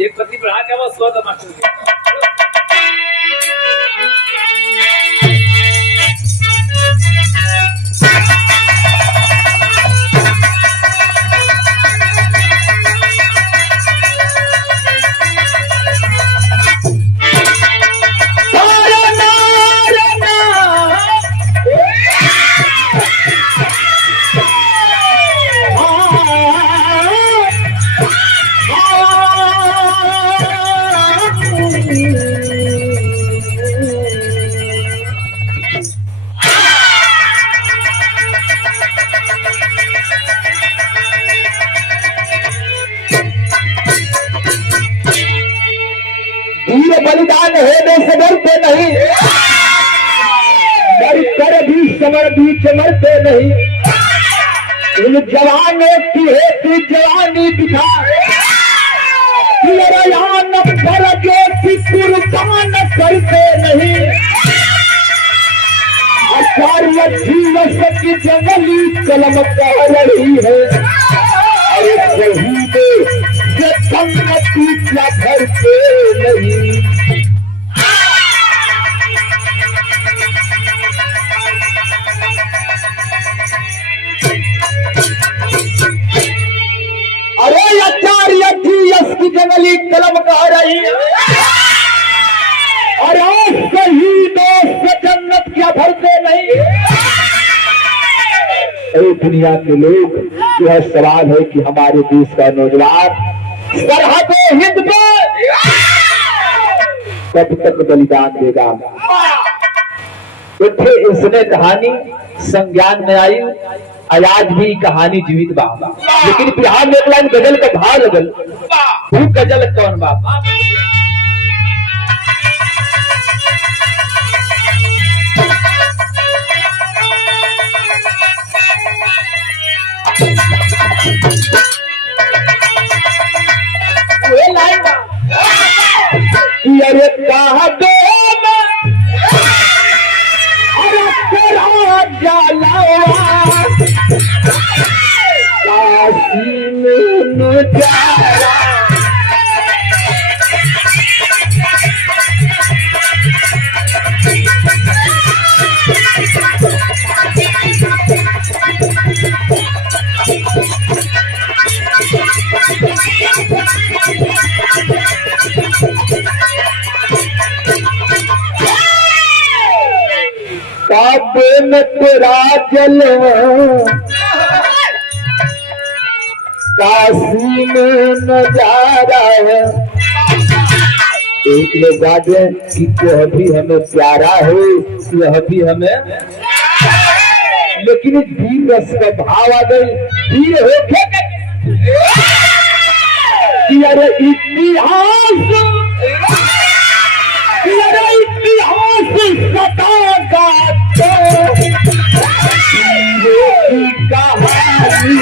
एक पति बढ़ा के वो स्व मास्टर बलिदान होने से डरते नहीं, डर कर भी समर बीच मरते नहीं। इन जवानों की हेतु जवानी बिठा पर जो कि कुर्बान करते नहीं। आचार्य जीवस की जंगली कलम कह रही है, अरे शहीद से संगति क्या करते नहीं। अरे आचार्य जीवस की जंगली कलम कह रही है, अरे शहीदों से जन्नत क्या भरते नहीं। दुनिया के लोग, यह सवाल है कि हमारे देश का नौजवान सरहदों हिंद में कब तक बलिदान देगा। उठे इसने कहानी संज्ञान में आई, आज भी कहानी जीवित बा। लेकिन बिहार में एक लाइन गजल का भाव लगल, वो गजल कौन बाप। अरे कहा दो अरे तेरा जलावा काशी में नजारा। काबे में तेरा जलवा काशी में नजारा है। एक लोग गाजे कि यह भी हमें प्यारा है, यह भी हमें, लेकिन वीर रस का भाव आ गई। वीर हो कि अरे इतिहास सदा गाते कहानी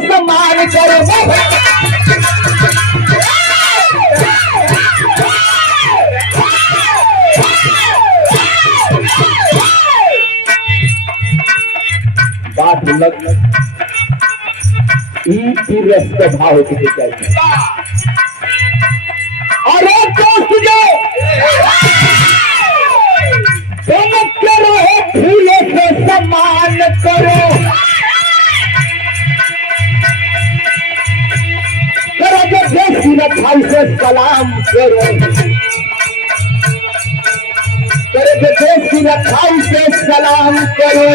सम्मान करो। बात लग का भाव किसे चाहिए। अरे दोस्त जो करो फूलों से सम्मान करो, जो देश की रक्षा से से सलाम करो, करे देश की रखाई से सलाम करो,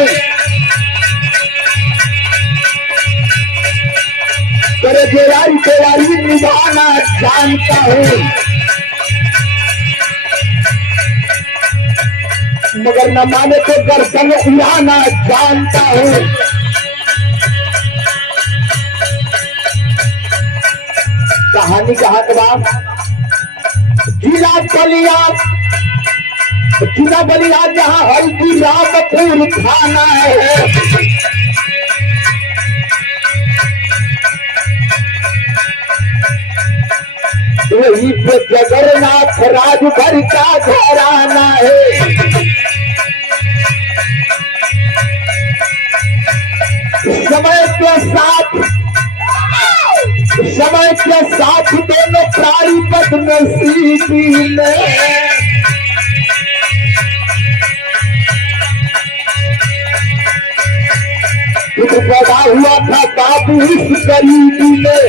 करे बेरारी बेरारी निभाना जानता हूँ, मगर न माने तो गर्दन उड़ाना जानता हूँ। कहानी कहा के बाद जिला बलिया जहाँ हल्दी रामपुर थाना है, वही पे जगन्नाथ राजभर का घराना है। समय के साथ दोनों प्राणी बदनसीबी में पैदा हुआ था बाबू इस गरीबी में।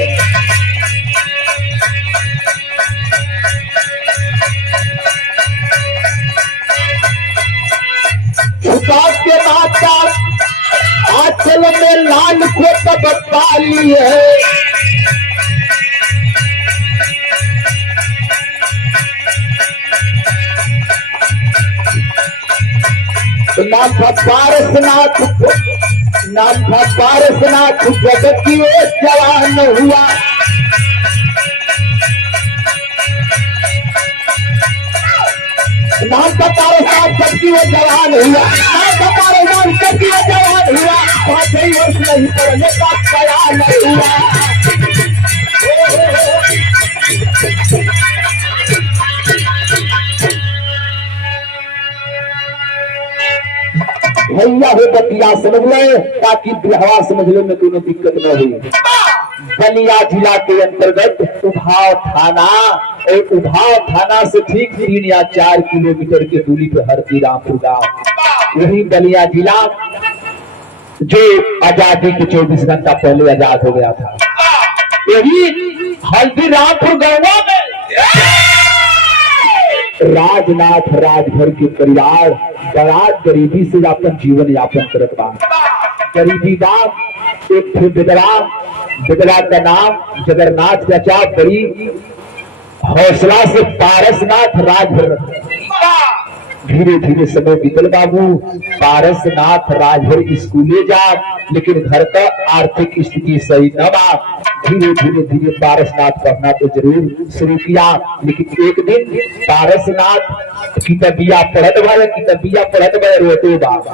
छुपा के माता आंचल में लाल को तब पाली है, नाम था पारसनाथ, नाम था पारसनाथ, जगत की वो जवान हुआ। नाम था पारसनाथ, जगत की वो जवान हुआ, नाम था पारसनाथ, जगत की वो जवान हुआ। 5 वर्ष नहीं पढ़ने का ख्याल हुआ। भैया हो बतिया समझ ले ताकि बिहवा समझने में कोई दिक्कत न हुई। बलिया जिला के अंतर्गत उभाव थाना, और उभाव थाना से ठीक 3 या 4 किलोमीटर की दूरी पर हरदीरामपुर गांव, यही बलिया जिला जो आजादी के 24 घंटा पहले आजाद हो गया था। यही हल्दीरामपुर गांव में राजनाथ राजभर के परिवार बड़ा गरीबी से अपन जीवन यापन करत बा। गरीबी बा, एक थे विधवा का नाम जगन्नाथ चाचा बड़ी हौसला से पारसनाथ राजभर। धीरे धीरे समय बीतल बाबू, पारसनाथ राजभर स्कूले जा, लेकिन घर का आर्थिक स्थिति सही न बा। धीरे धीरे धीरे पारसनाथ पढ़ना तो जरूर शुरू किया, लेकिन एक दिन पारसनाथ किताबिया पढ़त भर रोते बाबा।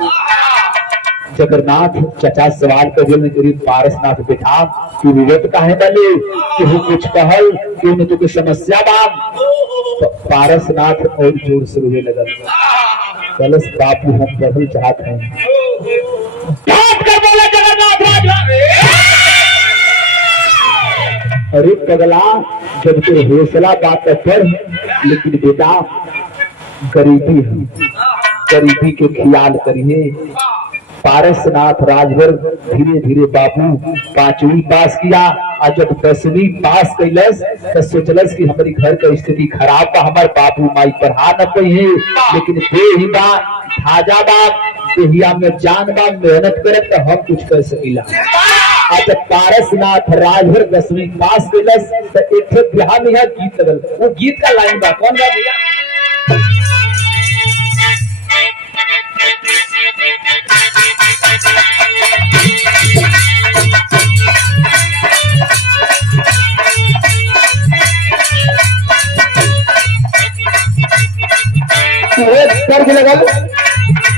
जगन्नाथ चचा सवाल कर करीब पारसनाथ बेटा तू विवेक काहे डाले, केहू कुछ कहल, केहू ने तो कोई समस्या बा। तो पारसनाथ और जोर से रोने लगल, कलश बापू हम पढ़ल चाहत हैं। बोला जगन्नाथ राज, अरे पगला जब तेरे हौसला बात पर, लेकिन बेटा गरीबी है, गरीबी के ख्याल करिए। पारसनाथ राजभर धीरे धीरे बाबू 5वीं पास किया, और जब 10वीं पास कैलस तो सोचलस कि हमारी घर का स्थिति खराब बा, हमारे बाबू माई पढ़ा न पाए, लेकिन देही बा धाजा बा, देहिया में जान बा, मेहनत करत तो हम कुछ कर सकीला। आज पारसनाथ राजभर 10वीं पास कैलस तो एक बिहार में गीत लगल, वो गीत का लाइन बा, कौन बा भैया? कर्ज लगल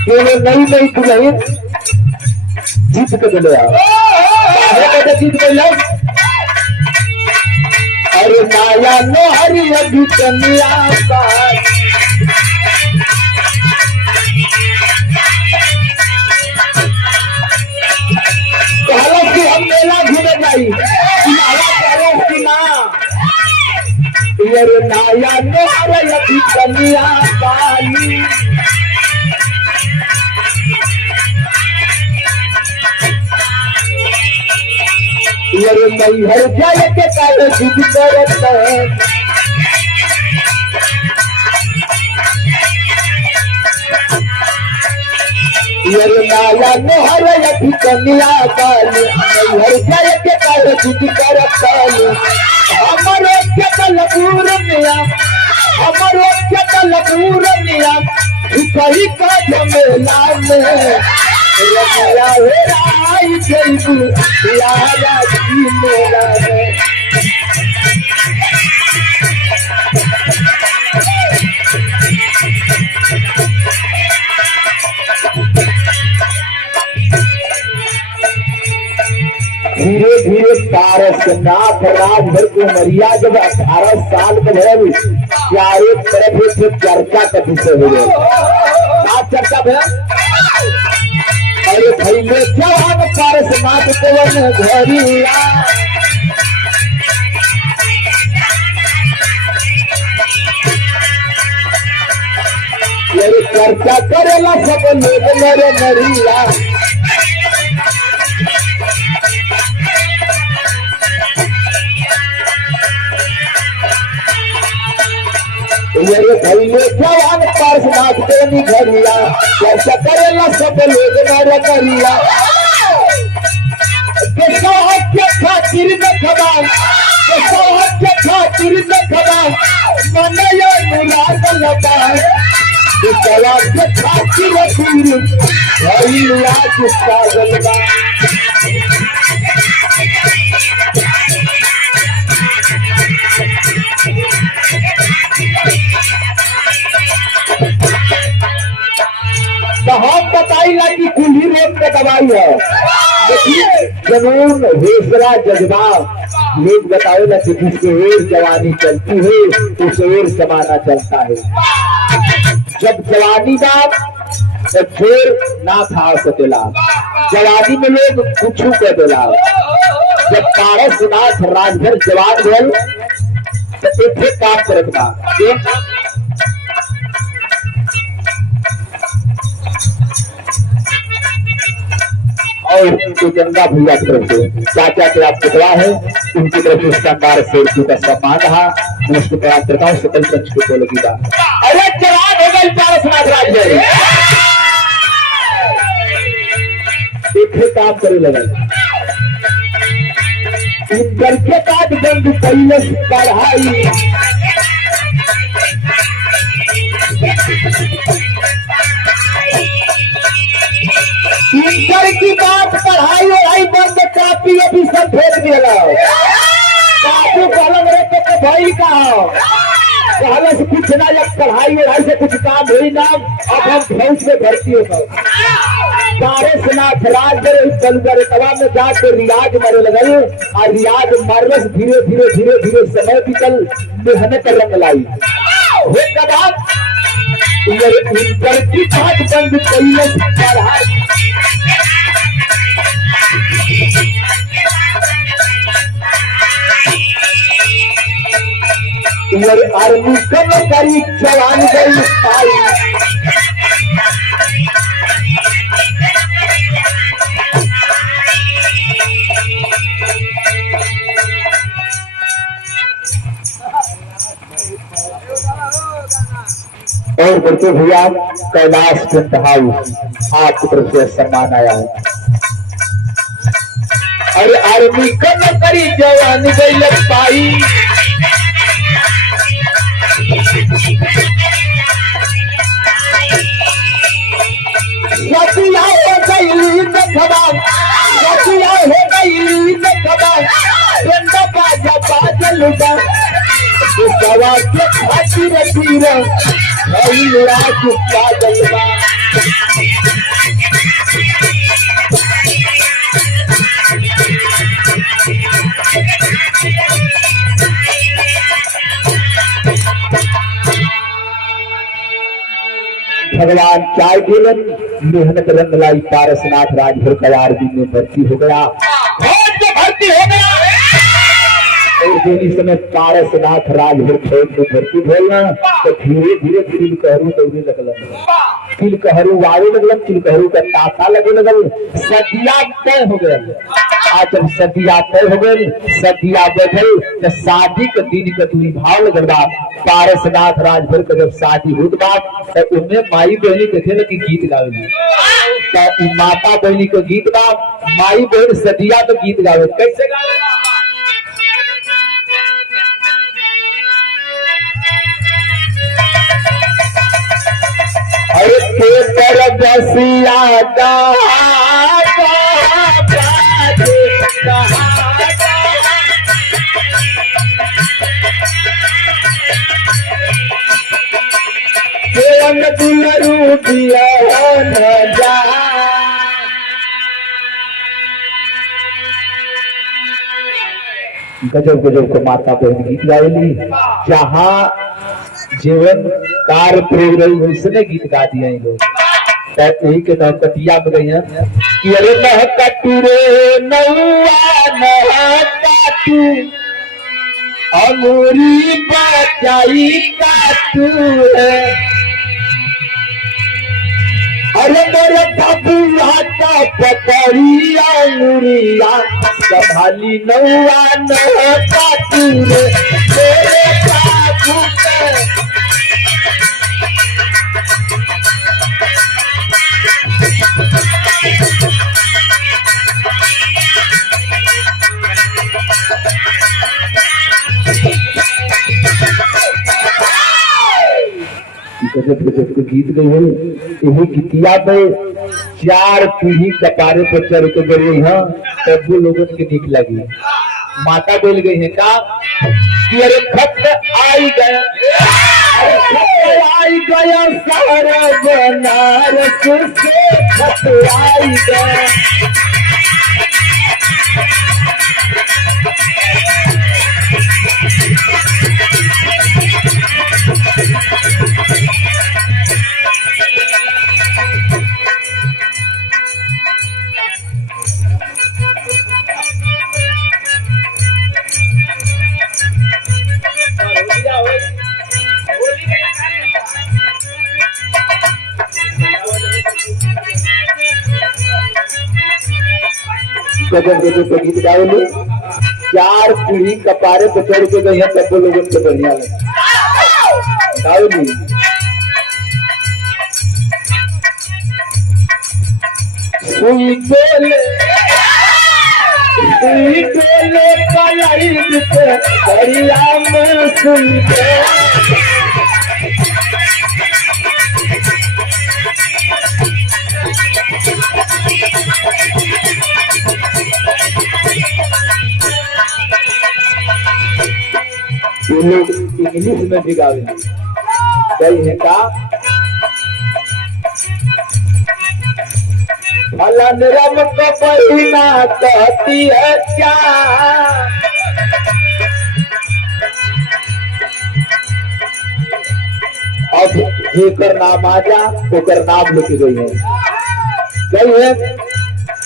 नई दुल्हन जीत के दिले, जीत गई। अरे माया नोहरी अभी कन्या कि हम मेला घूमे जाई, अरे नाया नोहरी अभी कन्या पाली। मैहर जाए के काले जिद करत है, माला मोहर अभी कन्या काली हर जय के कर तुझ कर काली हमरो के बलबूर मिया हमरो के बलबूर मिया कहीं का झमेला में रमया हेराई जइबू यारा की मेला में धीरे धीरे पारसनाथ राजभर को मरिया जब 18 साल के भयल चारों तरफ से चर्चा का विषय हो गया चर्चा भैया अरे भाई ले जवान पारसनाथ को घरिया चर्चा करेला सब लोग मेरे मरिया जवान पारसनाथ को घरिया चर्चा करेला सब लोग मेरे करिया के खातिर देखबा के खातिर देखबा मनया मुराद लगा कला के खातिर फिर भैया किसका गलबा तो हम बताइला कि कुल्ही रोग का दवाई है। देखिए जनून हेसरा जज्बा लोग बताओ कि जिसके ओर जवानी चलती है उस ओर जमाना चलता है। जब जवानी बात तो फिर ना था सकेला जवानी में लोग कुछ कर देला। जब पारसनाथ राजभर जवान भेल तो एक काम करत बा और उनके गंगा भैया की तरफ से चाचा के आप पुतला है उनकी तरफ से शानदार सेल्फी का सम्मान रहा। मैं उसको प्रयास करता हूँ सकल पंच को तो लगेगा। अरे जवान हो गए पारसनाथ राजभर एक काम करे लगा इंटर के बाद बंद पहले पढ़ाई इंटर की बात पढ़ाई वढ़ाई बंद कापी अभी सब फेंक दिया कापी कलम रखे तो भाई कहा से कुछ ना जब पढ़ाई वढ़ाई से कुछ काम हुई ना अब हम फौज में भर्ती हो गए। पारसनाथ राजभर में जाकर रियाज मारे लगे और रियाज मारने से धीरे धीरे धीरे धीरे समय बीतल मेहनत रंग लाई इंटर की बात बंद पढ़ाई आर्मी कब करी जवान गई पाई और बढ़ते भैया कैलाश टेंट हाउस आपकी तरफ से सम्मान आया है। अरे आर्मी कब करी जवान गई पाई सतिया हो गई देखबा सतिया हो गई देखबा बंदा बाजा बाजलुगा सवा के खातिर तीर हई रात बाजलबा भगवान चाय दिलन मेहनत रंग लाई पारसनाथ राजभर कवारदी में भर्ती हो गया भर्ती हो गया और दोनों समय पारसनाथ राजभर फौज में भर्ती होना तो धीरे धीरे तिलकहरू दौड़े लगल तिलकहरू आवे लगल तिलकहरू का ताता लगे लगल सदिया तय हो गया। आज जब सदिया तय हो गई, सदिया बढ़ल तो शादी के दिन के दूरी भाव लगल बा। पारसनाथ राजभर के जब शादी होत बा तो उनमें माई बहनी देखे कि गीत गावे, तो माता बहनी के गीत बा, माई बहन सदिया तो गीत गावे। कैसे गावे? अरे खेतर बसिया दिया न जा। गजब गजब को माता बहन गीत गावेली, जहाँ जीवन कार्य प्रयोग रही वैसने गीत गा दिया लोग। यही के कटिया में गई है कि अरे नह कटू रे नौआ नह काटू अंगूरी बचाई काटू है। अरे मेरे बबुआ का पकड़ी अंगूरिया संभाली नौआ नह काटू रे मेरे बाबू का। गीत गई है यही गीतिया पे 4 पीढ़ी कपारे पर चढ़ के गई है, तब वो लोगों की नीक लगी। माता बोल गई है का कि अरे खत आई गया, आई गया सारा बनारस से खत आई गया। गजब गजब के गीत गावेली, 4 पीढ़ी कपारे पे चढ़ के गई है, तब वो लोगों से बढ़िया लगे गावेली। सुई डोले कलाई पे दरिया में सुई लोग इंग्लिश में भी गावे गई है का फलन रम को बहिना कहती है क्या। अब जेकर नाम आजा ओकर नाम लिखी गई है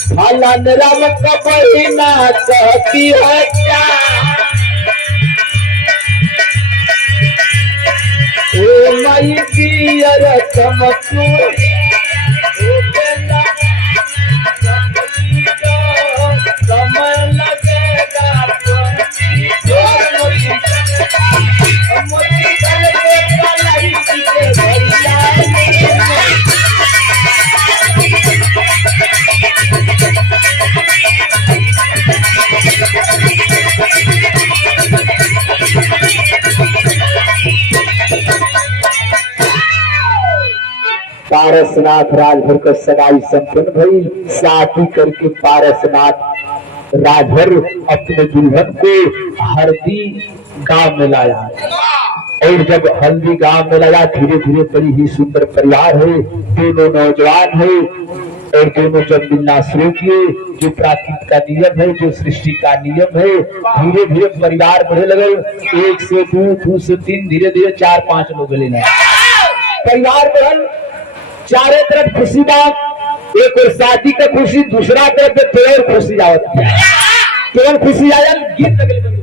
फलन रम को बहिना कहती है क्या। मई की चमकू समय लगेगा पारसनाथ राजभर का सगाई संपन्न भई। शादी करके पारसनाथ राजभर अपने दुल्हन को हल्दी गांव में लाया, और जब हल्दी गांव में लाया धीरे धीरे बड़ी ही सुंदर परिवार है, दोनों नौजवान है, और दोनों जब मिलना शुरू किए, जो प्राकृतिक का नियम है, जो सृष्टि का नियम है, धीरे धीरे परिवार बढ़े लगे। 1 से 2, 2 से 3, धीरे धीरे 4-5 लोग लेना परिवार बढ़ल। चारों तरफ खुशी बात, एक और शादी का खुशी, दूसरा तरफ केवल खुशी आवत, केवल खुशी आया गीत लगले।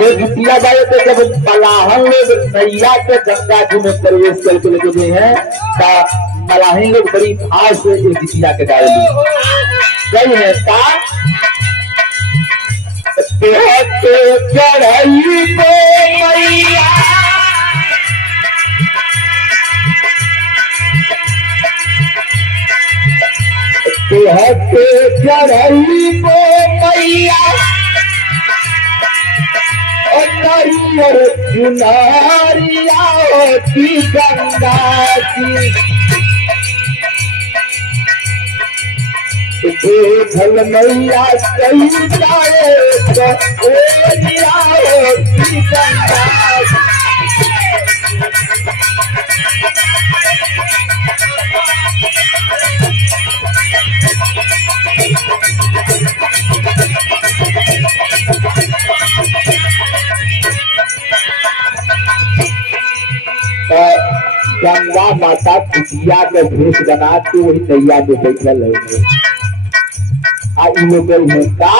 ये जितिया बारे तो जब मलाहन लोग नैया के गंगा जी में प्रवेश करके लगे हुए हैं तो मलाही लोग बड़ी भाव से ये जितिया के गाय गई है का चढ़ई को मैया चढ़ई को मैया चुनारिया की गंगा की भल मैया कही जाए की गंगा गंगा माता कुटिया के भेष बना के वही नैया में बैठल है है का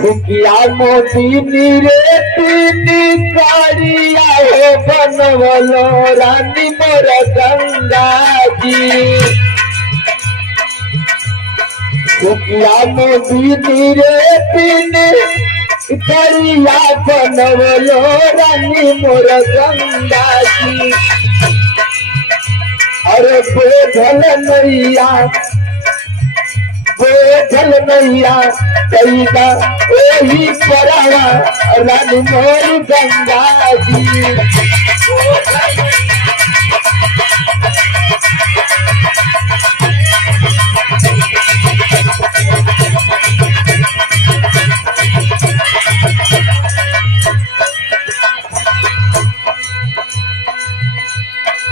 सुखिया मोती नीरे तीन कारिया हो बनवलो रानी मोर गंगा जी सुखिया मोती नीरे तीन करिया बनवलो रानी मोर गंगा जी अरे बोझल नैया कैदा वही परावा रानी मोर गंगा जी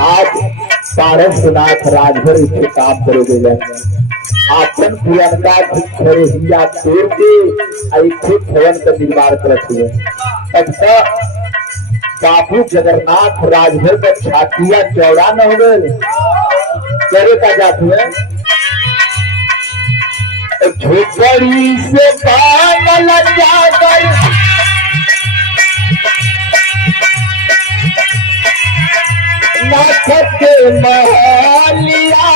आज पारसनाथ राजभर इसे काम करे गए आपन पुरनका खड़िया तोड़ के खुद भवन का निर्माण करते हुए तब तक बाबू जगन्नाथ राजभर का छातिया चौड़ा न हो गए करे का जात हुए झोपड़ी से पागल जाकर के महलिया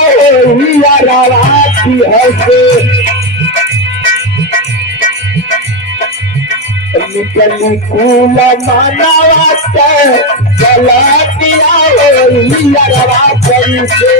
हसे निकली कूल मानवा चला दिया करी से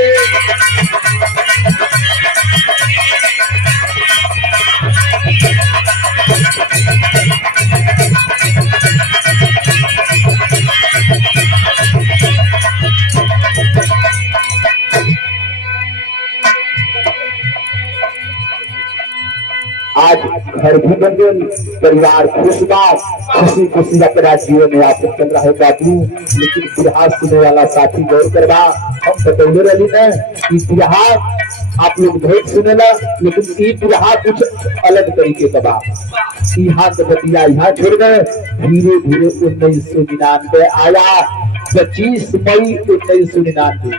आज घर भी बन गए परिवार खुशी खुशी अपना जीवन यापन कर रहा है बाबू लेकिन इतिहास सुनने वाला साथी गौर करवा हम बतौले रही न इतिहास आप लोग बहुत सुनेला लेकिन इतिहास कुछ अलग तरीके का बा यहाँ से बतिया यहाँ छोड़ गए धीरे धीरे 1999 आया 25 मई 1999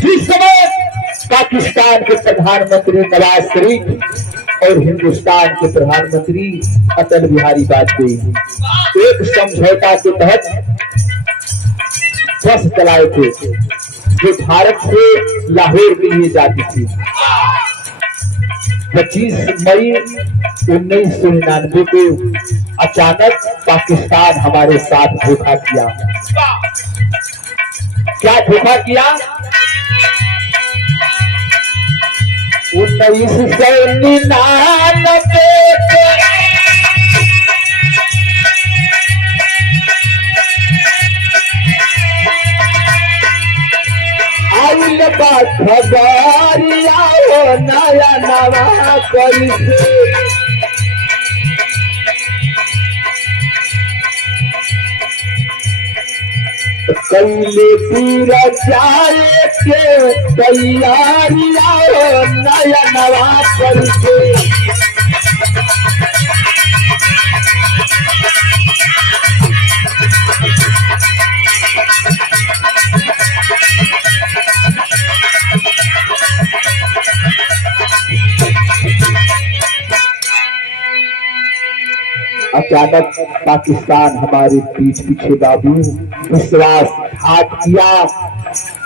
जिस समय पाकिस्तान के प्रधानमंत्री नवाज शरीफ और हिंदुस्तान के प्रधानमंत्री अटल बिहारी वाजपेयी एक समझौता के तहत बस चलाए थे जो भारत से लाहौर के लिए जाती थी 25 मई 1999 को अचानक पाकिस्तान हमारे साथ धोखा किया। क्या धोखा किया? 1999 आइल बात खबरिया हो नया नवा कैसे कैले पूरा जाए के तैयारिया हो नया नवा कैसे अचानक पाकिस्तान हमारे पीठ पीछे बाबू विश्वासघात किया।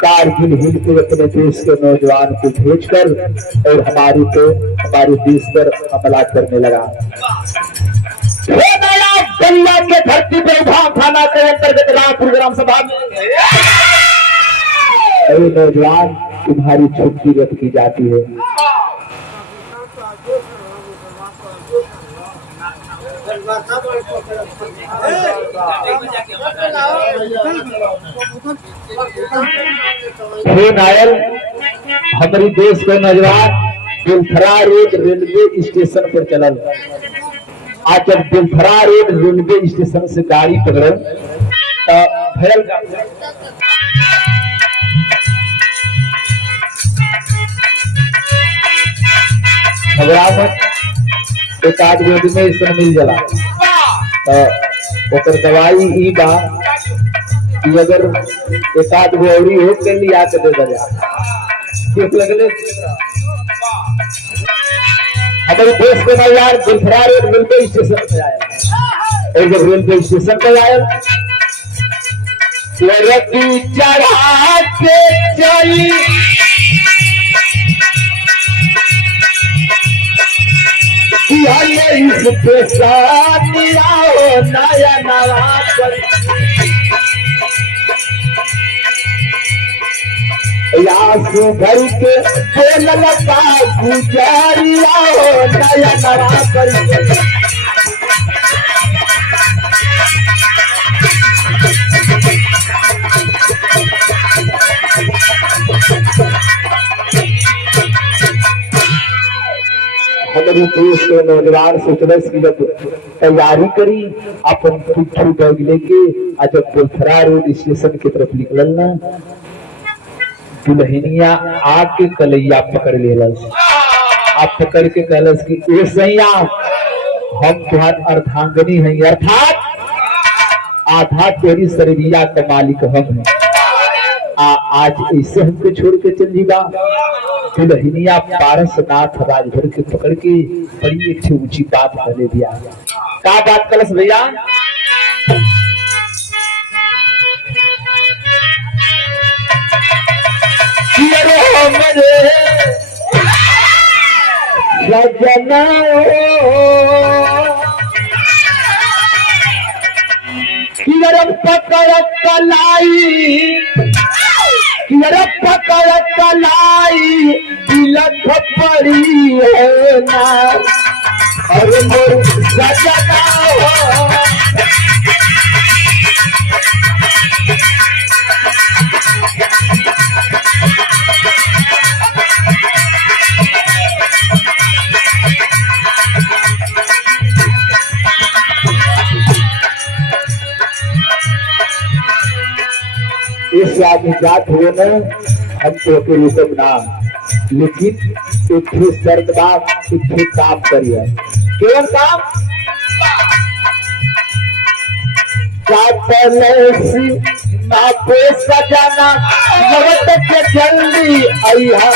कारगिल हिल पे अपने देश के नौजवान को भेजकर और हमारे देश पर हमला करने लगा। बल्ला के धरती पर उभाम थाना के अंतर्गत रामपुर ग्राम सभा में नौजवान तुम्हारी छुट्टी रद्द की जाती है। हे नायल, हमारी देश के नौजवान दिलथरा रोड रेलवे स्टेशन पर चलल। आज जब दिलथरा रोड रेलवे स्टेशन से गाड़ी पकड़ल तो एक आध गोदी में इस मिल जला तो दवाई ई बा कि अगर एक आध गोरी हो के लिया के दे दे लगले। हमारे देश के नौजवान दिलथरा रोड रेलवे स्टेशन पे आया और जब रेलवे स्टेशन पे आया चढ़ा के चली इसके साथ नया नवा घर के बोल लगा गुजारिया नया नवा कर हमारे देश के नौजवान सोचलस कि जब तैयारी करी अपन पिट्ठू बैग लेके जब दिलथरा रोड स्टेशन की तरफ निकलल ना दुल्हनिया आके कलैया पकड़ लेलस। आप पकड़ के कहलस कि ए सैया हम तुम्हार अर्धांगनी हैं, अर्थात आधा तेरी सरबिया का मालिक हम हैं। आज ऐसे हमको छोड़ के चल जीवा। दुल्हनिया पारसनाथ राजभर के पकड़ के बड़ी एक ऊंची बात कर दिया। क्या बात कलस भैया? सजना पकड़ कलाई पकड़ कलाई तिलक पड़ी है ना अरे मोर सजना इस आदमी जात हुए न हम तो के रुकम ना, लेकिन एक शर्त बात एक काम करिए। केवल काम ना पे सजाना जगत के जल्दी अइहा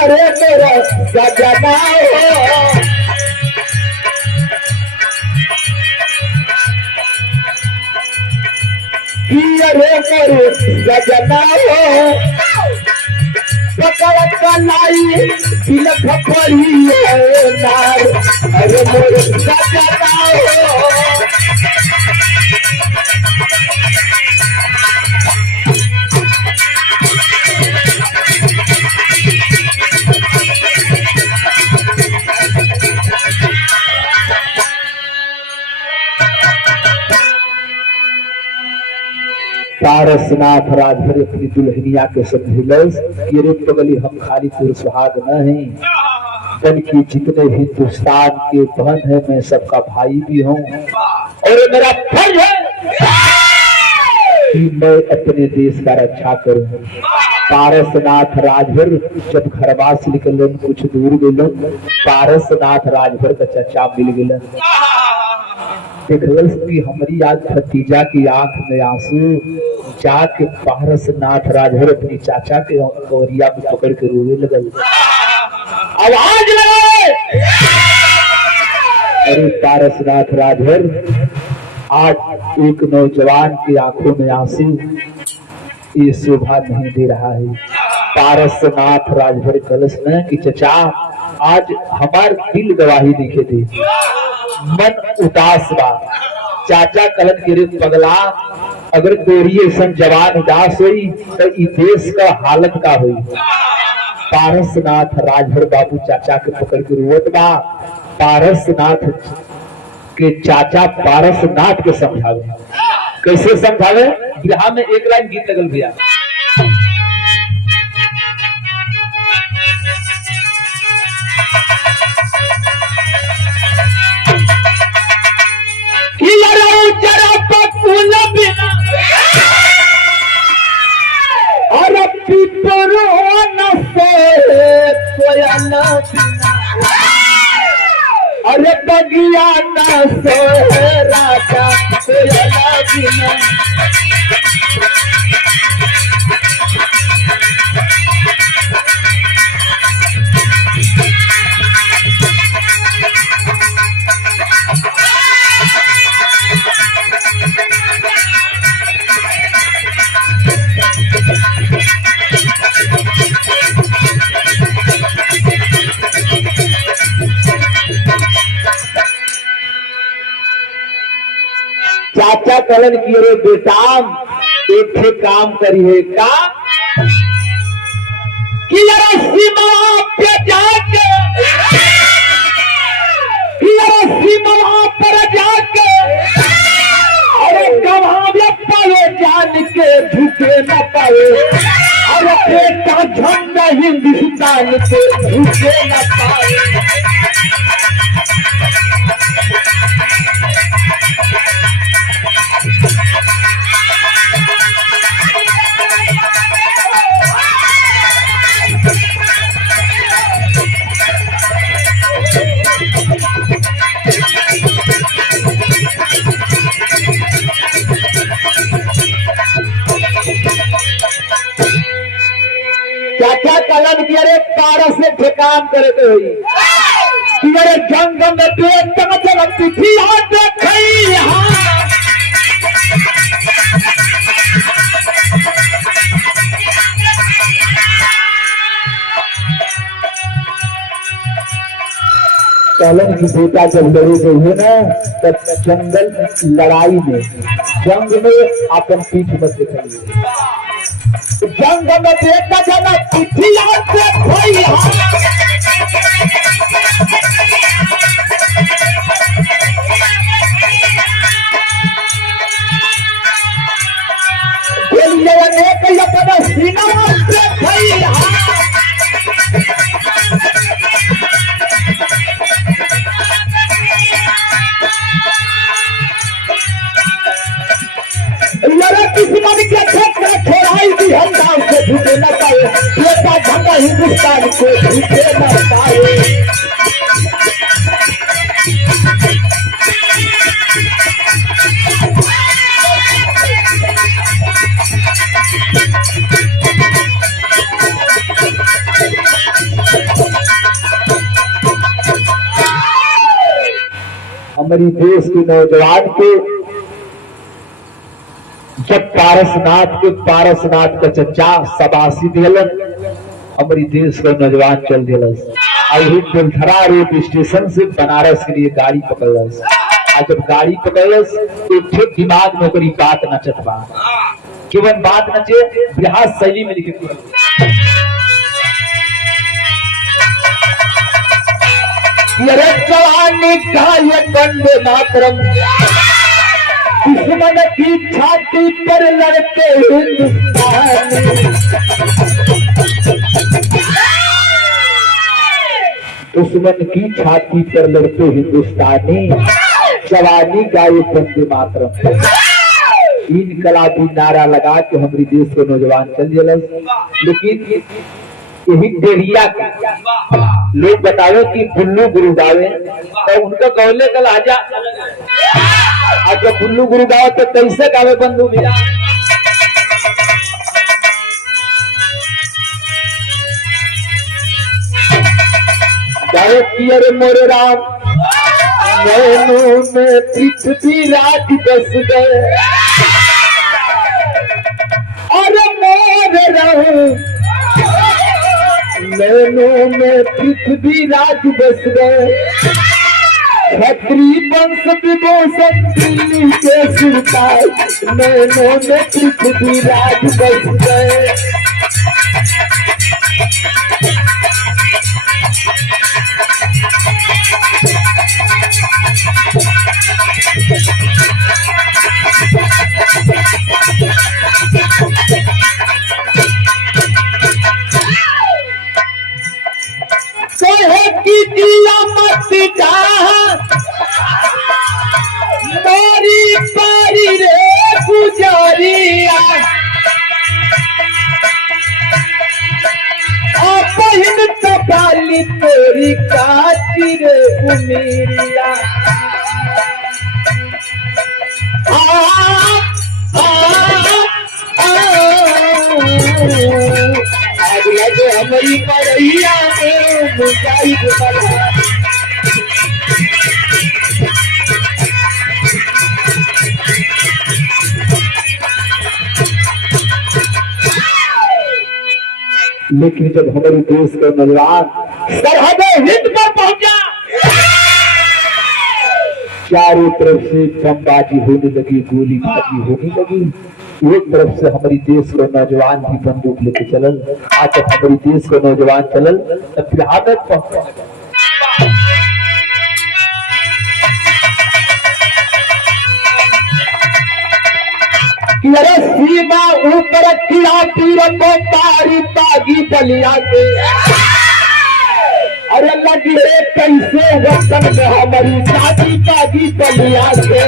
अरे मेरा सजना अरे मेरे सजना पकड़ कलाई तिलक पड़ी है नार अरे मेरे सजना पारसनाथ राजभर अपनी दुल्हनिया के समझिलस कि रे पगली हम खाली तुर सुहाग न हैं, बल्कि जितने हिंदुस्तान के बहन है मैं सबका भाई भी हूँ और मेरा फर्ज है कि मैं अपने देश का रक्षा करूँ। पारसनाथ राजभर जब घरवा से निकलन कुछ दूर गेलन, पारसनाथ राजभर का चचा मिल गेलन। देखल कि हमारी आज भतीजा की आंख में आंसू, जाके पारसनाथ राजभर अपनी चाचा के कवरिया में पकड़ के रोने लगल। आवाज लगे, अरे पारसनाथ राजभर, आज एक नौजवान की आंखों में आंसू ये शोभा नहीं दे रहा है। पारसनाथ राजभर कलश ने कि चचा, आज हमार दिल गवाही दिखे थे, मन उदास बा। चाचा कलन के पगला, अगर तोरी ऐसा जवान उदास हुई तो इस देश का हालत का हुई। पारसनाथ राजभर बाबू चाचा के पकड़ के रोवत बा। पारसनाथ के चाचा पारसनाथ के समझावे, कैसे समझावे? बिहार में एक लाइन गीत लगल भैया, और पिपरो न से कोयल अरे बगिया न से राजा कोयल बिना। चाचा कलन की रे बेटा, एक थे काम करिए का कि यार सीमा पे जाके, कि यार सीमा पर जाके, अरे गवावे पाए जान के झुके न पाए, अरे बेटा झंडा हिंदुस्तान के झुके न पाए। चाचा कलन की अरे पारस से ठेकान करे तो हुई कि अरे जंग में बेटा जब पिठिया देखई कलन की बेटा जब लड़े गए ना, तब जंगल लड़ाई में जंग में अपन पीठ मत दिखाइए। जंग में बेटा जब पिठिया देखई अपना सीना देखई दुश्मन के ठोकरा छोड़ाई दी, हम गांव से झुके न पाए, बेटा झंडा हिंदुस्तान को झुके न पाए। हमारी देश के नौजवान के जब पारसनाथ का चचा सबासी दिलन, हमारी देश का नौजवान चल दिलस। बेलथरा रोड स्टेशन से बनारस के लिए गाड़ी पकड़लस। और जब गाड़ी पकड़लस एक ठे दिमाग में ओकरी बात नचत बा। केवल बात नचे, बिहार शैली में लिखे जवानी का ये कंधे मातरम, दुश्मन की छाती पर लड़ते हिंदुस्तानी, दुश्मन की छाती पर लड़ते हिंदुस्तानी, जवानी का ये वंदे मातरम। इनकलाबी नारा लगा के हमारी देश के नौजवान चल जलस। लेकिन यही डेरिया के लोग बतावे कि बुल्लू गुरु गावे तो उनका गौले कल आजा, और जब बुल्लू गुरु गावे तो कैसे गावे बंधु भैया? गावे कि अरे मोरे राम नैनों में पृथ्वी राज बस गए, अरे मोरे राम नैनों में पृथ्वी राज बस गए, खत्री वंश विभूषण दिल्ली के सुल्तान नैनों में पृथ्वी राज बस गए। की दिया मत मोरी पारी रे गुजरिया, बहन तबाली तोरी काटी रे उमेरिया। आग लगे हमारी पढ़ैया में मुझाई लेकिन जब हमारे देश का नौजवान सरहद हिंद पर पहुंचा, चारों तरफ से बमबाजी होने लगी, गोलीबाजी होने लगी। एक तरफ से हमारी देश को नौजवान भी बंदूक लेके चलल। आज जब हमारी देश को नौजवान चलल तब फिर आदत पहुंचा कि अरे सीमा ऊपर किला तीर को तारी तागी बलिया के, अरे लगी कैसे वतन में हमारी तागी तागी बलिया के।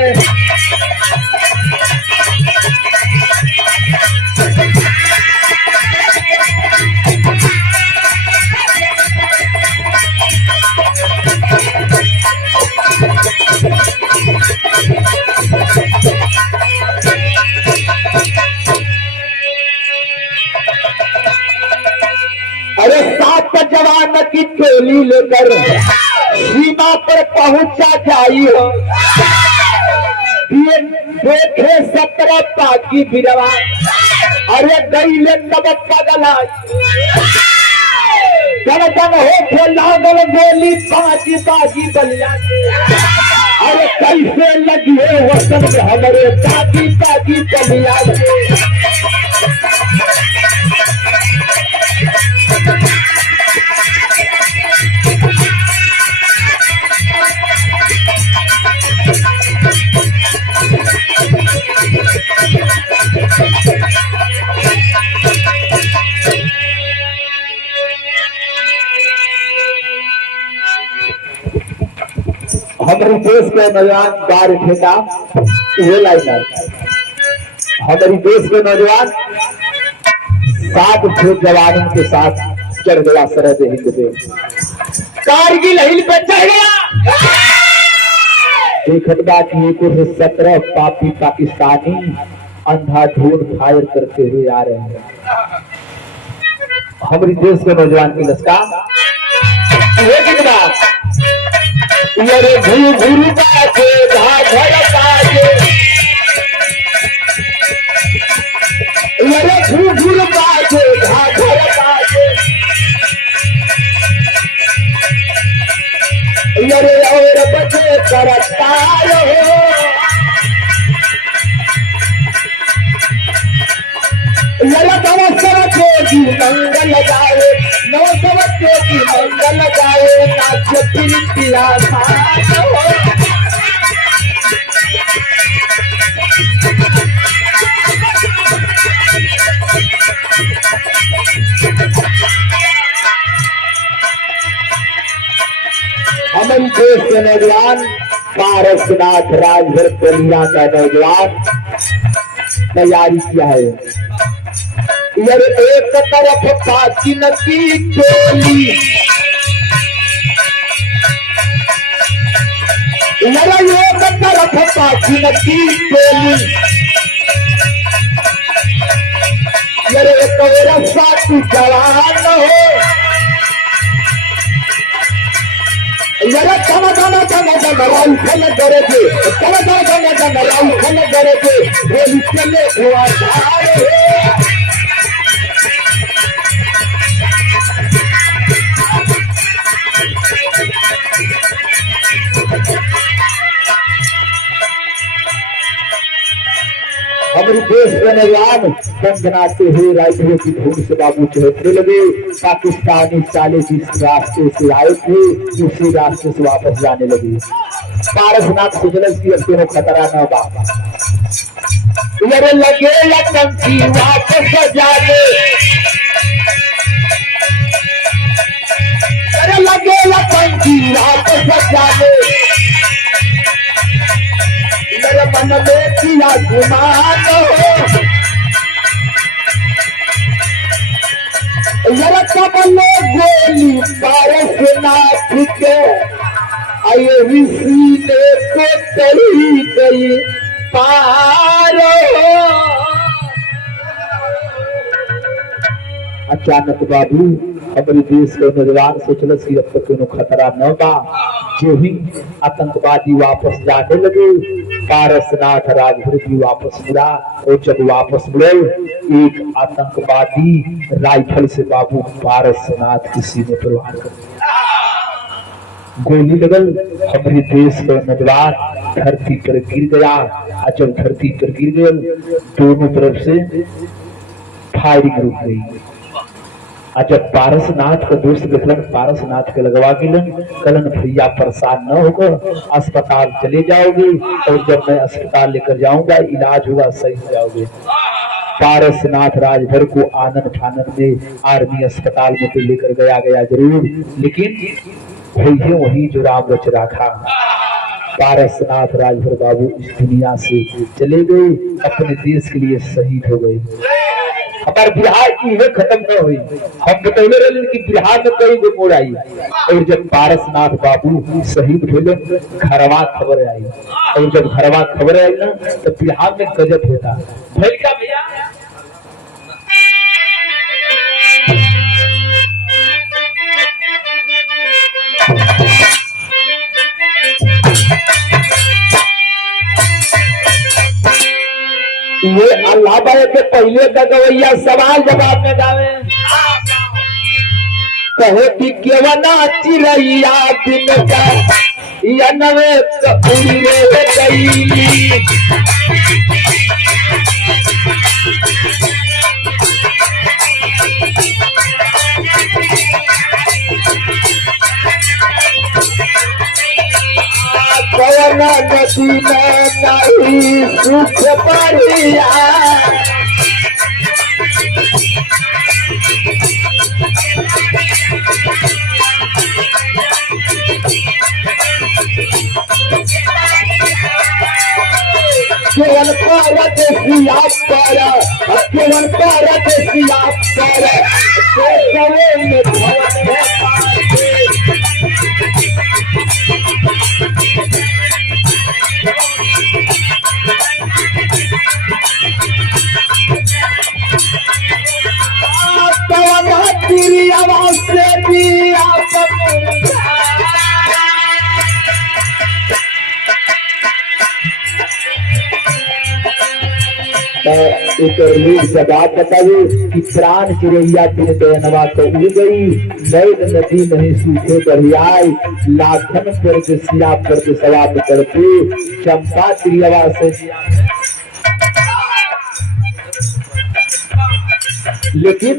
अरे 7 जवान की टोली लेकर सीमा पर पहुंचा जाई हो, देखे 17 पाकी बिरवा, अरे गईले तब पगला गलतन हो लागल गोली बाजी बाजी बलिया। अरे कैसे लगी है वतन में हमारे बाजी बाजी बलिया। हमारे देश के नौजवान बार ठेका ये लाइन, हमारे देश के नौजवान 7 जवानों के साथ चढ़ गया सरहद हिंद पे, कारगिल हिल पे चढ़ गया। देखत बा कि 17 पापी पाकिस्तानी अंधाधुंध फायर करते हुए आ रहे हैं। हमारे देश के नौजवान की लश्कर अरे घूर घूर बाजे घाघर बाजे, अरे घूर घूर बाजे घाघर बाजे, अरे और बजे करताल हो। नवसर जोगी मंगल गाए, नवसर जोगी मंगल गाए, नाच प्रीतिया साथ हो। हमारे देश के नौजवान पारसनाथ राजभर बलिया का नौजवान तैयारी किया है। यार एक तरफ प्राचीन की टोली, यार एक तरफ प्राचीन की टोली, यार एक मेरा साथी जवान हो, यार कम राइफल गरजे, राइफल गरजे, गोली चले हुआ हमारे देश के नौजवान गनगनाते हुए राइफलों की धूम से बाबू चौहत्तर लगे। पाकिस्तानी साले जिस रास्ते से आए थे उसी रास्ते से वापस जाने लगे। पारसनाथ सुजलस की अब खतरा न बाबा, यार लगे टंकी वापस जाने, अरे लगे टंकी वापस जाने, मेरे मन में किया गुमान हो, यार कबले गोली पारसनाथ के आए सीने को चली गई पार। अचानक बाबू हमारे देश के नौजवान सोचल कि अब तक कोनो खतरा न बा। जो ही आतंकवादी वापस जाने लगे, पारसनाथ राजभर भी वापस मुड़ा। और जब वापस मुड़े, एक आतंकवादी राइफल से बाबू पारसनाथ के सीने पर वार कर गोली लगल। हमारे देश का नौजवान धरती पर गिर गया। और जब धरती पर गिर गया, दोनों तरफ से फायरिंग रुक गई। और जब पारसनाथ का दोस्त देखलन, पारसनाथ के लगवा गिलन, कलन भैया परेशान न होकर अस्पताल चले जाओगे, और जब मैं अस्पताल लेकर जाऊंगा इलाज होगा, सही हो जाओगे। पारसनाथ राजभर को आनंद फानंद में आर्मी अस्पताल में तो लेकर गया जरूर, लेकिन वही जो राम रच रखा। पारसनाथ राजभर बाबू इस दुनिया से चले गए, अपने देश के लिए शहीद हो गए। हमारे बिहार की है खत्म न हुई। हम बतौले रहे कि बिहार में कई गो मोड़ आई, और जब पारसनाथ बाबू शहीद हुए घरवा खबर आई, और जब घरवा खबर आई ना तो बिहार में गजब होता भैया भैया। ये अल्लाह के पहले का गवैया सवाल जवाब में गावे, कहे कि केवना चिड़ैया दिन का या नवे उड़े गई। कवना नदी में नहीं सुख परिया, केवल भारत सिया पर, केवल भारत सिया पर, में भवन है। आवाज से भी जवाब बताइए कि प्राण चिड़ैया के बेनवा तो उड़ गई, नैन नदी नहीं सूखे दरियाई, लाखन पर सिया पर सवाब करते चंपा चिड़िया से। लेकिन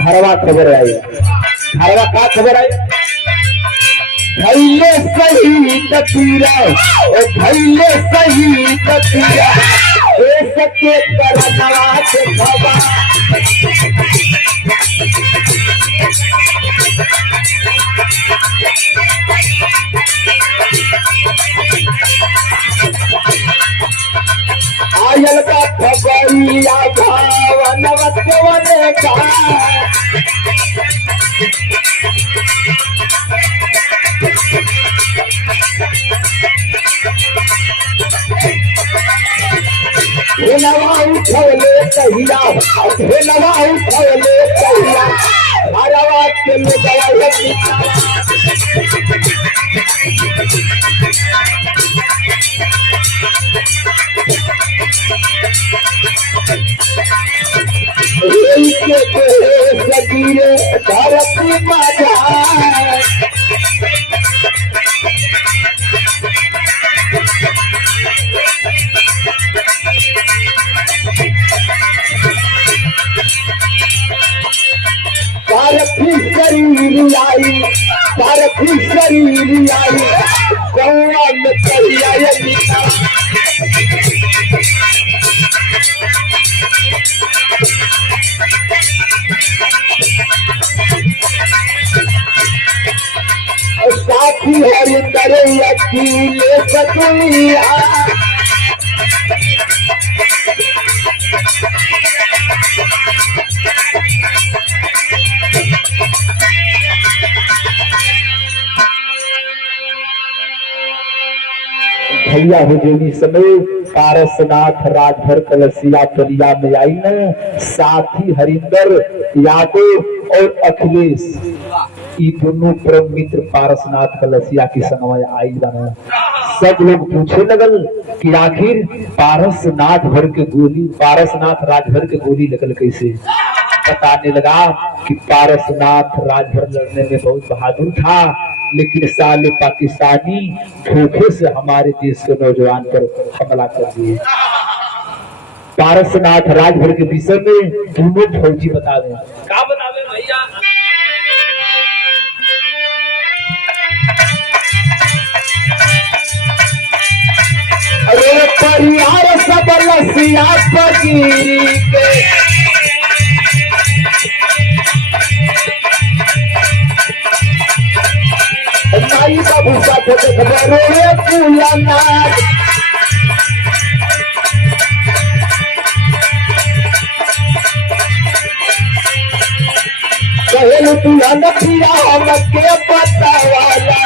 घरवा खबर आई, घरवा का खबर आई, भैले सही तपीरा, भैले सही तपीरा, सके करनवा से भवा। आयल का भेलवा उठले कहिया हरवा के लोगवा सगीरे धरती माजा पारथी शरीर आई पारथी शरीर आई कौआ में कहिया निका साथी हरिंदर अखिले सतुलिया भैया हुजूरी समय पारसनाथ राजभर कलसिया पलिया में आई न साथी हरिंदर यादव और अखिलेश ये दोनों परम मित्र पारसनाथ कलसिया की संगवाय आई बना। सब लोग पूछे लगल कि आखिर पारसनाथ भर के गोली पारसनाथ राजभर के गोली लगल कैसे। बताने लगा कि पारसनाथ राजभर लड़ने में बहुत बहादुर था, लेकिन साले पाकिस्तानी धोखे से हमारे देश के नौजवान पर हमला कर दिए। पारसनाथ राजभर के विषय में दोनों फौजी बता दें। क्या बतावे भैया? अरे परिवार सब लसिया पगीरी के माई बाबू साथ देखबरे पुलानाथ कहलू तू अनपिया हमके बतावाला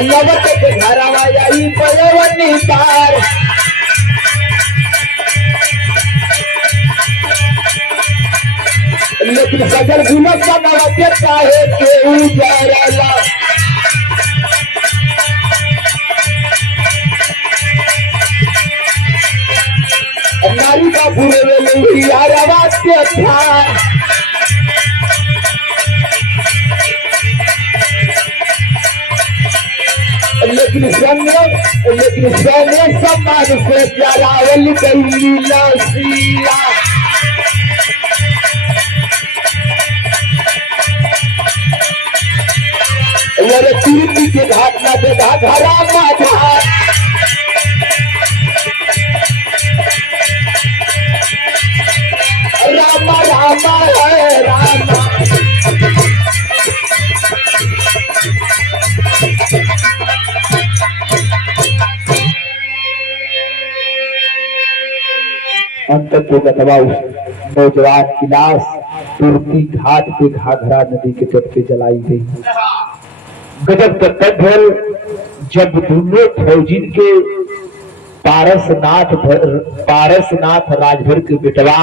लगत के घरवा आई बलवनी तार लेकिन सजल गुलत बनावा के काहे के उजारला नारी का पूरे में यारवा के था लेकिन सैन्य सम्मान से जरावल गई लसिया अरे तीर्थ के घाटना पे घाघरा माथा रामा रामा है रामा अंत तो गतवा नौजवान की लाश तुर्की घाट पे घाघरा नदी के तट पे जलाई गई। गजब तक भर जब दोनों फौजी के पारसनाथ राजभर के बेटवा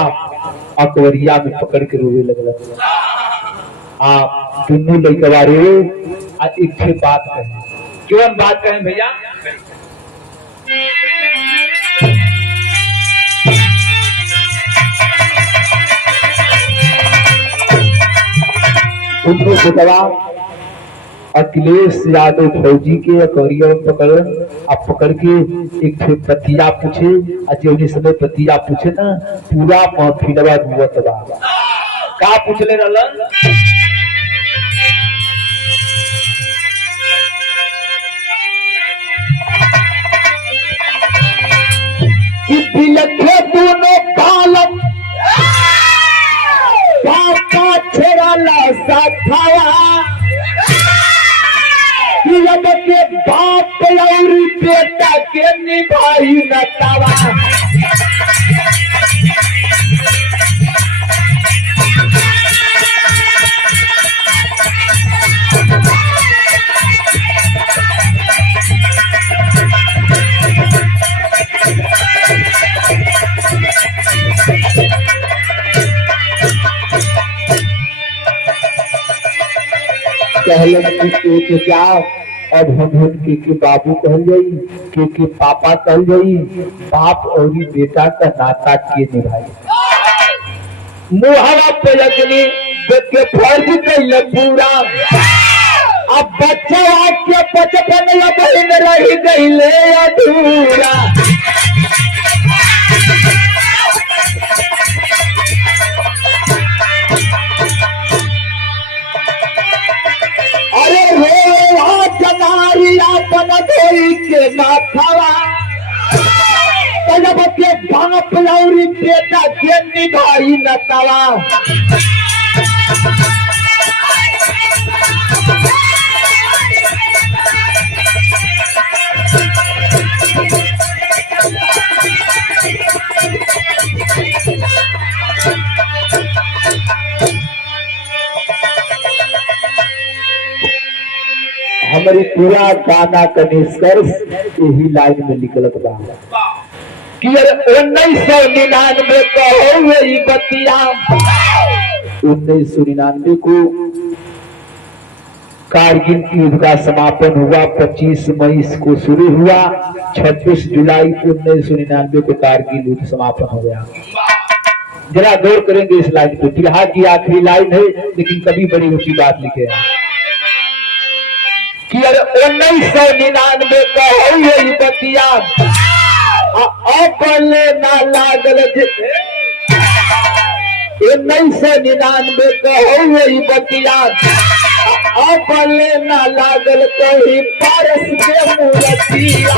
अकबरिया में पकड़ के रोवे लगल। दोनों लड़कवा रो एक बात कहे। क्यों बात कहें भैया? उनको बेटवा अखिलेश यादव फौजी के अकबरिया में पकड़ के एक पतिया पूछे। जो समय पतिया पूछे ना पूरा महफिलवा रुवत बा। का पूछले रहलन? कि बिलखे दोनों बालक पापा छेड़ला साथावा के बाप और बेटा के निभाई नतावा। कहलन कि क्या अब हम के बाबू कहल जाई के पापा कहल जाई, बाप और बेटा का नाता के निभाई। मुहावा पे लगनी देख के फर्ज कैल पूरा, अब बच्चा के बचपन या बहन रह गईले अधूरा। अरे हो जनारिया बन धोई के माथावा, तब के बाप लौरी बेटा के निभाई नतावा। हमारी पूरा गाना का निष्कर्ष यही लाइन में निकलत बा कि 1999 का हो गई बतिया। 1999 को कारगिल युद्ध का समापन हुआ, 25 मई को शुरू हुआ, 26 जुलाई 1999 को कारगिल युद्ध समापन हो गया। जरा गौर करेंगे इस लाइन पे, बिहार की आखिरी लाइन है लेकिन कभी बड़ी ऊंची बात लिखे हैं कि 1999 का हो गई बतिया, अपने ना लागल 1999 का हो गई बतिया, अपने ना लागल कहीं पारस के मूर्तिया।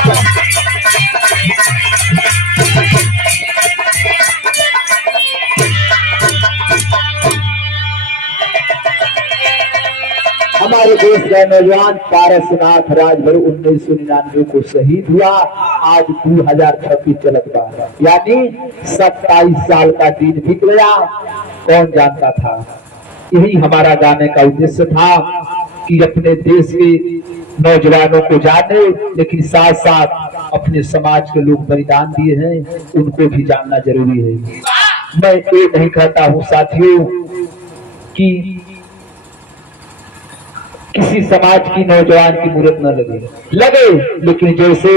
हमारे देश का नौजवान पारसनाथ राजभर 1999 को शहीद हुआ। आज 2026 चलत बा, यानी 27 साल का दिन बीत गया। कौन जानता था? यही हमारा गाने का उद्देश्य था कि अपने देश के नौजवानों को जाने, लेकिन साथ साथ अपने समाज के लोग बलिदान दिए हैं उनको भी जानना जरूरी है। मैं ये नहीं कहता हूँ साथियों कि किसी समाज की नौजवान की मूर्त न लगे, लेकिन जैसे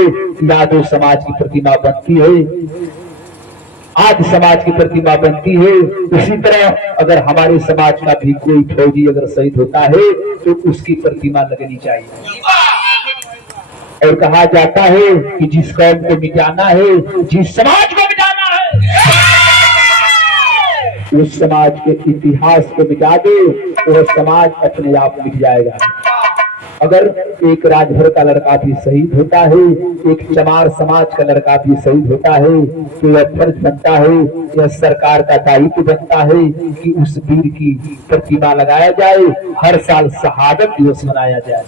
यादव समाज की प्रतिमा बनती है, आज समाज की प्रतिमा बनती है, उसी तरह अगर हमारे समाज का भी कोई फौजी अगर शहीद होता है तो उसकी प्रतिमा लगनी चाहिए। और कहा जाता है कि जिस कौम को मिटाना है, जिस समाज को मिटाना है, उस समाज के इतिहास को मिटा दे, वह समाज अपने आप मिट जाएगा। अगर एक राजभर का लड़का भी शहीद होता है, एक चमार समाज का लड़का भी शहीद होता है, तो यह फर्ज बनता है, यह सरकार का दायित्व बनता है कि उस वीर की प्रतिमा लगाया जाए, हर साल शहादत दिवस मनाया जाए।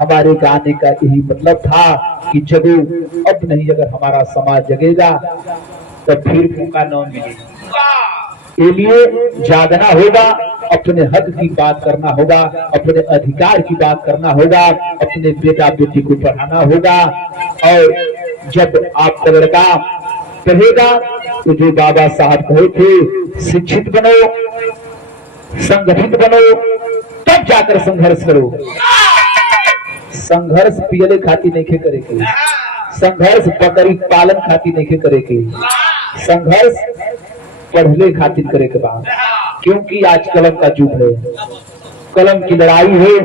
हमारे गाने का यही मतलब था कि जब अब नहीं, अगर हमारा समाज जगेगा तो फिर मौका न मिलेगा। के लिए जागना होगा, अपने हक की बात करना होगा, अपने अधिकार की बात करना होगा, अपने बेटा बेटी को पढ़ाना होगा। और जब आपका लड़का पढ़ेगा तो जो बाबा साहब कहे थे, शिक्षित बनो, संगठित बनो, तब जाकर संघर्ष करो। संघर्ष पियले खाती नहीं करेगी, संघर्ष बकरी पालन खाती नहीं करेगी, संघर्ष पढ़ले खातिर करे के बाद, क्योंकि आज कलम का युग है, कलम की लड़ाई है,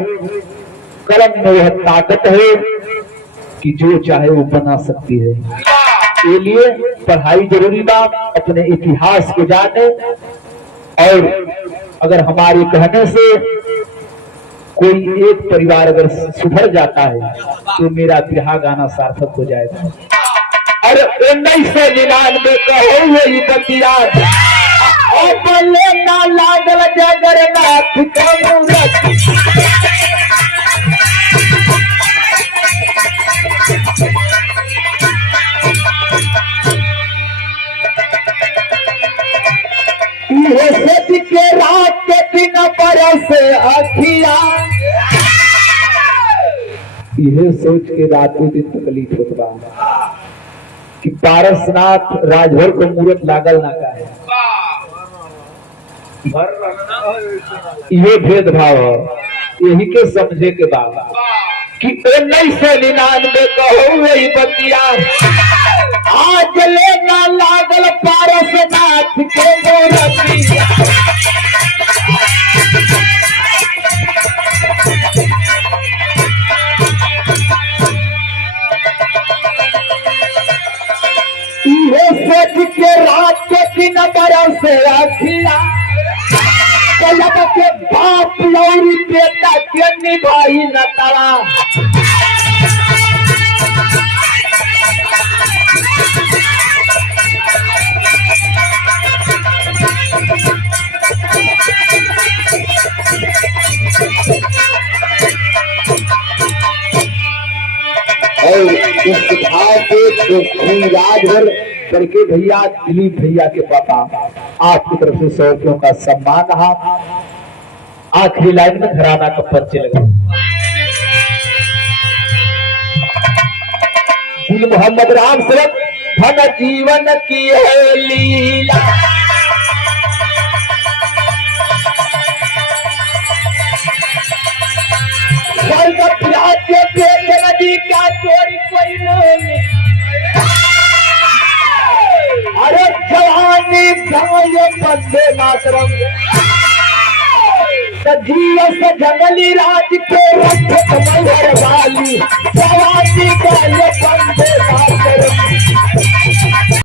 कलम में वह ताकत है कि जो चाहे वो बना सकती है। इसके लिए पढ़ाई जरूरी बा, अपने इतिहास को जाने। और अगर हमारे कहने से कोई एक परिवार अगर सुधर जाता है तो मेरा बिरहा गाना सार्थक हो जाएगा। और 1999 का हो गई बतिया, अपने ना लागल जगन्नाथ का मूरत। ये सच के रात के दिन बरस अखिया, यह सोच के रातों दिन तकलीफ होता कि पारसनाथ राजभर को मूरत लागल ना का है। ये भेदभाव है, यही के समझे के बाद कि 1999 कहो वही बतिया आज ले ना लागल पारसनाथ के मोरतिया। ये सोच के रात के दिन बरस रखिया कलब के बाप लौरी बेटा के निभाई न तड़ा। और इस भाव के राज भर करके भैया दिलीप भैया के पापा आपकी तरफ से 100 रुपयों का सम्मान रहा। आखिरी लाइन में घराना का पर्चे लगा। दिल मोहम्मद राम सरफ धन जीवन की है लीला। स्वर्ग के पेट नदी का चोरी कोई नहीं। अरे जवानी गाय बंदे मातरम सजीव से जंगली राज के रक्षक मलहर वाली जवानी गाय बंदे मातरम।